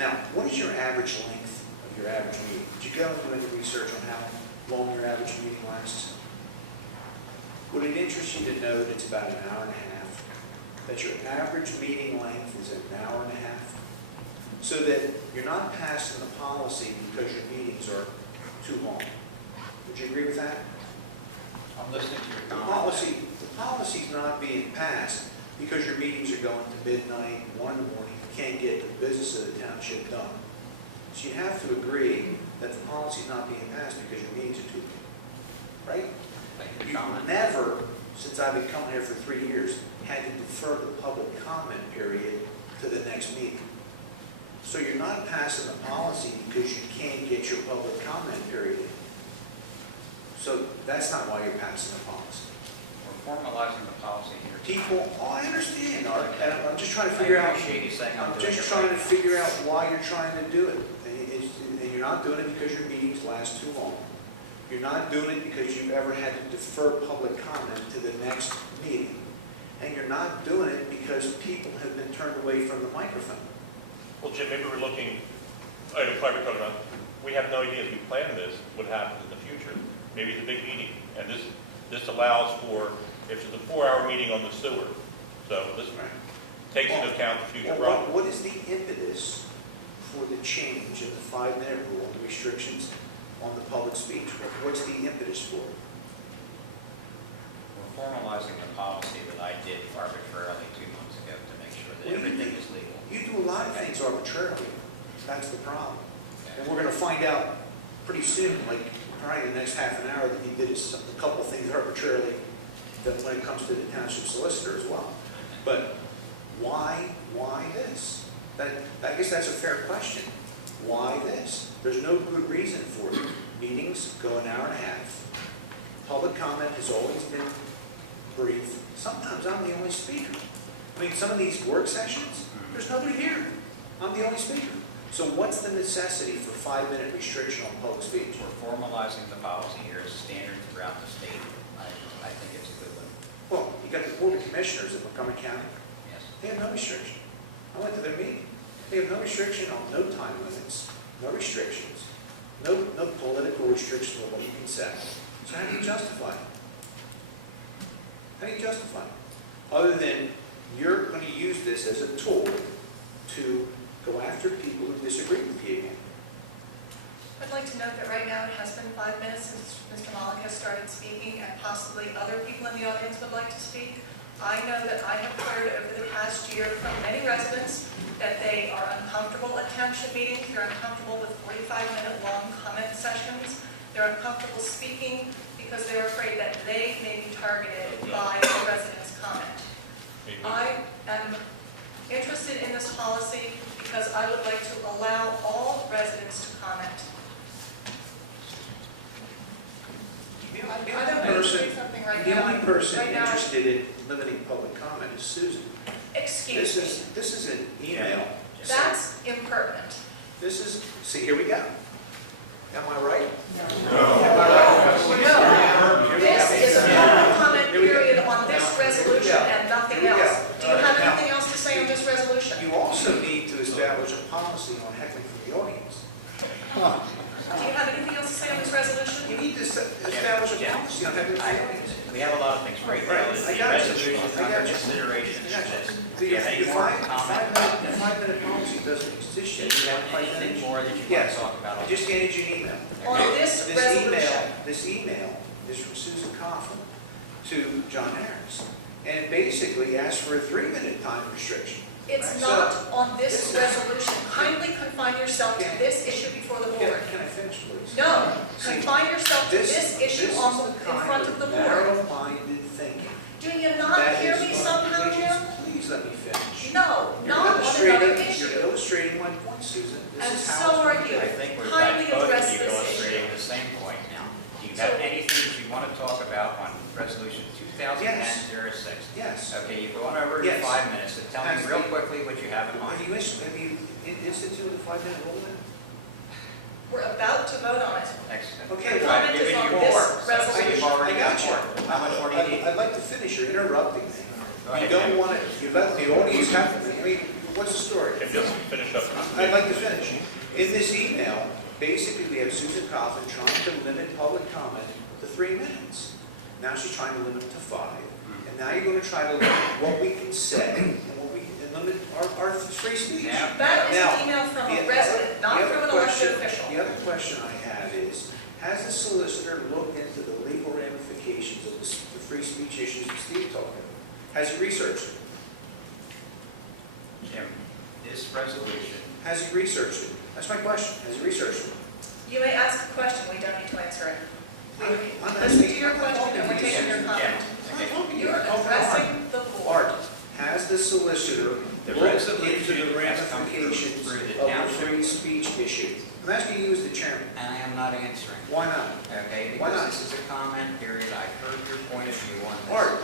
Now, what is your average length of your average meeting? Did you go and do any research on how long your average meeting lasts? Would it interest you to know that it's about an hour and a half? That your average meeting length is an hour and a half? So that you're not passing the policy because your meetings are too long. Would you agree with that? I'm listening to your The comment. policy's not being passed because your meetings are going to midnight, 1 in the morning, you can't get the business of the township done. So you have to agree that the policy's not being passed because your meetings are too long, right? You've never, since I've been coming here for 3 years, had to defer the public comment period to the next meeting. So you're not passing the policy because you can't get your public comment period in. So that's not why you're passing the policy. We're formalizing the policy here. People, oh, I understand, Art, and I'm just trying to figure out. I appreciate you saying I'm I'm doing just it trying right to now. figure out why you're trying to do it. And you're not doing it because your meetings last too long. You're not doing it because you've ever had to defer public comment to the next meeting. And you're not doing it because people have been turned away from the microphone. Well, Jim, maybe we're looking, item 5 we're talking about, we have no idea as we plan this, what happens in the future. Maybe it's a big meeting, and this allows for, if it's a 4-hour meeting on the sewer, so this takes into account the future Well, problems. what is the impetus for the change of the 5-minute rule and the restrictions on the public speech? What's the impetus for it? We're formalizing the policy that I did arbitrarily 2 months ago to make sure that everything is legal. You do a lot of things arbitrarily. That's the problem. And we're going to find out pretty soon, like probably the next half an hour, that he did a couple things arbitrarily that when it comes to the township solicitor as well. But why this? I guess that's a fair question. Why this? There's no good reason for it. Meetings go an hour and a half. Public comment has always been brief. Sometimes I'm the only speaker. I mean, some of these work sessions, there's nobody here. I'm the only speaker. So what's the necessity for 5-minute restriction on public speech? We're formalizing the policy here as standard throughout the state. I think it's a good one. Well, you got the Board of Commissioners of Montgomery County. Yes. They have no restriction. I went to their meeting. They have no restriction on no time limits, no restrictions, no political restrictions on what you can say. So how do you justify it? How do you justify it? Other than you're going to use this as a tool to go after people who disagree with you again. I'd like to note that right now it has been 5 minutes since Mr. Malik has started speaking, and possibly other people in the audience would like to speak. I know that I have heard over the past year from many residents that they are uncomfortable at township meetings, they're uncomfortable with 45-minute long comment sessions, they're uncomfortable speaking because they're afraid that they may be targeted by the residents' comment. I am interested in this policy because I would like to allow all residents to comment. The only person interested in limiting public comment is Susan. Excuse me. This is an email. That's impertinent. See, here we go. Am I right? No. This is a public comment period on this resolution and nothing else. Do you have anything else to say on this resolution? You also need to establish a policy on heckling from the audience. Do you have anything else to say on this resolution? You need to establish a policy on heckling from the audience. We have a lot of things right now. Right, I The got you. resolution is I got under you. consideration. The Do you have any more comment? 5-minute policy doesn't exist Do yet. you have anything more that you want Yes. to talk about? I just handed you an email. On this resolution. This email is from Susan Coughlin to John Harris. And it basically asks for a 3-minute time restriction. It's not on this resolution. Kindly confine yourself to this issue before the board. Can I finish, please? No, confine yourself to this issue is in front of the board. narrow-minded thinking. Do you not That hear is me going- somehow, Jim? Please let me finish. No, You're not on another illustrating- issue. You're illustrating my point, Susan. This And is how so it's are going to you. be. I think we've Kindly got both address of you this illustrating issue. the same point now. Do you have anything that you want to talk about on resolution 2010-06? Yes. Okay, you've gone over your Yes. 5 minutes, so tell me Has real the- quickly what you have in Have mind. you instituted a 5-minute rule then? We're about to vote on it. Excellent. Okay, The well, comment I've is given on you this more. So resolution. you've already I got got you. more. How much more do you need? I'd like to finish. You're interrupting me. Go You ahead, don't Jim. want to, you let the audience have, I mean, What's the story? Can just finish up. I'd like to finish. In this email, basically, we have Susan Coughlin trying to limit public comment to 3 minutes. Now she's trying to limit it to 5. And now you're going to try to limit what we can say and what we can limit our free speech. Now- That is Now, an email from the a resident, not other from an question- elected official. The other question I have is, has the solicitor looked into the legal ramifications of the free speech issues that Steve talked about? Has he researched it? Jim, this resolution, Has he researched it? That's my question. Has he researched it? You may ask a question, we don't need to answer it. I'm Listen to asking- your question and we're taking your Jim, comment. okay. You're addressing the board. Art, has the solicitor The looked resolution into the has come ramifications through the of the township. free speech issue? I'm asking you as the chairman. and I am not answering, Why not? okay? Why Because not? this is a comment period. I heard your point of view on this. Art,